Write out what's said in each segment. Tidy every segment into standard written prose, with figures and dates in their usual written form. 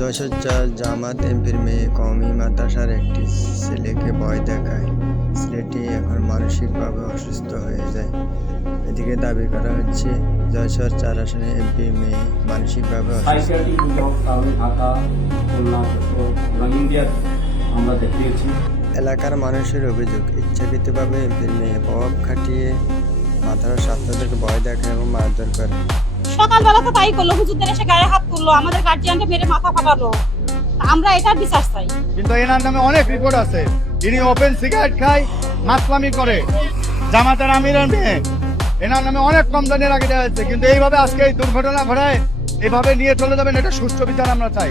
যশোর জামাত এমপির মেয়ে কওমি মাদ্রাসার একটি ছেলেকে ভয় দেখায়। ছেলেটি এখন মানসিকভাবে অসুস্থ হয়ে যায়। এদিকে দাবি করা হচ্ছে যশোর 4 আসনের এমপির মেয়ে মানসিকভাবে অসুস্থ। এলাকার মানুষের অভিযোগ, ইচ্ছাকৃতভাবে এমপির মেয়ে প্রভাব খাটিয়ে মাদ্রাসার ছাত্রদেরকে ভয় দেখায় এবং মারধর করে। সকালবেলা তো তাই করলো, হুজুরদের এসে গায়ে হাত তুললো, আমাদের গার্জিয়ানকে মেরে মাথা ফাটালো। আমরা এটার বিচার চাই। কিন্তু এনার নামে অনেক রিপোর্ট আছে, যিনি ওপেন সিগারেট খায়, মাতলামি করে, জামাতের আমিরের মেয়ে, এনার নামে অনেক কম দানের আগে দেওয়া হয়েছে। কিন্তু এইভাবে আজকে এই দুর্ঘটনা ঘটায় এইভাবে নিয়ে চলে যাবেন, এটা সুষ্ঠু বিচার আমরা চাই।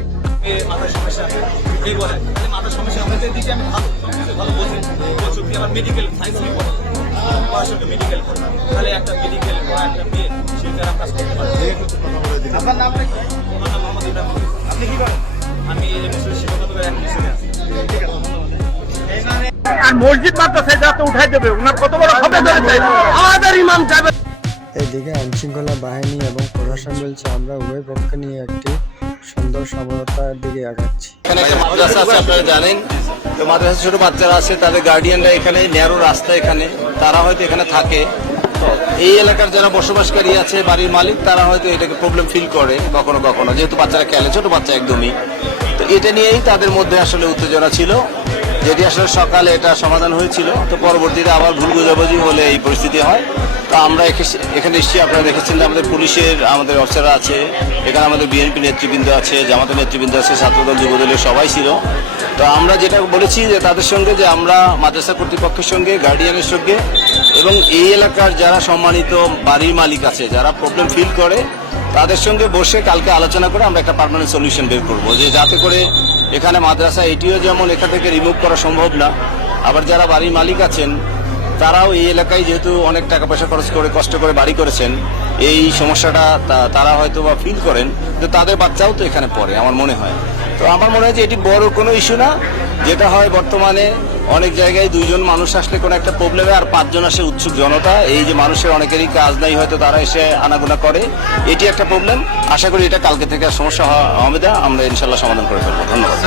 মসজিদ মাদ্রাসায় যাতে উঠাই দেবে, ওনার কত বড় হবে আমাদের ইমাম যাবে। এদিকে আইনশৃঙ্খলা বাহিনী এবং প্রশাসন বলছে আমরা উভয় পক্ষ নিয়ে একটি সুন্দর সমঝোতার দিকে আগাচ্ছি। এখানে একটা মাদ্রাসা আছে, আপনারা জানেন। তো মাদ্রাসা ছোট বাচ্চারা আছে, তাদের গার্ডিয়ানরা এখানে, ন্যারো রাস্তা এখানে, তারা হয়তো এখানে থাকে। তো এই এলাকার যারা বসবাসকারী আছে, বাড়ির মালিক, তারা হয়তো এটাকে প্রবলেম ফিল করে কখনো কখনো, যেহেতু বাচ্চারা খেলে, ছোট বাচ্চা একদমই। তো এটা নিয়েই তাদের মধ্যে আসলে উত্তেজনা ছিল, যেটি আসলে সকালে এটা সমাধান হয়েছিল। তো পরবর্তীতে আবার ভুল বোঝাবুঝি হলে এই পরিস্থিতি হয়। তো আমরা এখানে এসেছি, আপনারা দেখেছেন যে আমাদের পুলিশের আমাদের অফিসাররা আছে, এখানে আমাদের বিএনপি নেতৃবৃন্দ আছে, জামাতের নেতৃবৃন্দ আছে, ছাত্রদল যুবদলের সবাই ছিল। তো আমরা যেটা বলেছি যে তাদের সঙ্গে, যে আমরা মাদ্রাসা কর্তৃপক্ষের সঙ্গে, গার্ডিয়ানের সঙ্গে এবং এই এলাকার যারা সম্মানিত বাড়ির মালিক আছে, যারা প্রবলেম ফিল করে, তাদের সঙ্গে বসে কালকে আলোচনা করে আমরা একটা পার্মানেন্ট সলিউশন বের করবো, যে যাতে করে এখানে মাদ্রাসা এটিও যেমন এখান থেকে রিমুভ করা সম্ভব না, আবার যারা বাড়ির মালিক আছেন তারাও এই এলাকায় যেহেতু অনেক টাকা পয়সা খরচ করে কষ্ট করে বাড়ি করেছেন, এই সমস্যাটা তারা হয়তো বা ফিল করেন, তো তাদের বাচ্চাও তো এখানে পড়ে আমার মনে হয়। তো আমার মনে হয় যে এটি বড় কোনো ইস্যু না। যেটা হয় বর্তমানে অনেক জায়গায় 2 জন মানুষ আসলে কোনো একটা প্রবলেমে আর 5 জন আসে উৎসুক জনতা, এই যে মানুষের অনেকেরই কাজ নাই, হয়তো তারা এসে আনাগোনা করে, এটি একটা প্রবলেম। আশা করি এটা কালকে থেকে সমস্যা হবে না, আমরা ইনশাল্লাহ সমাধান করে ফেলবো। ধন্যবাদ।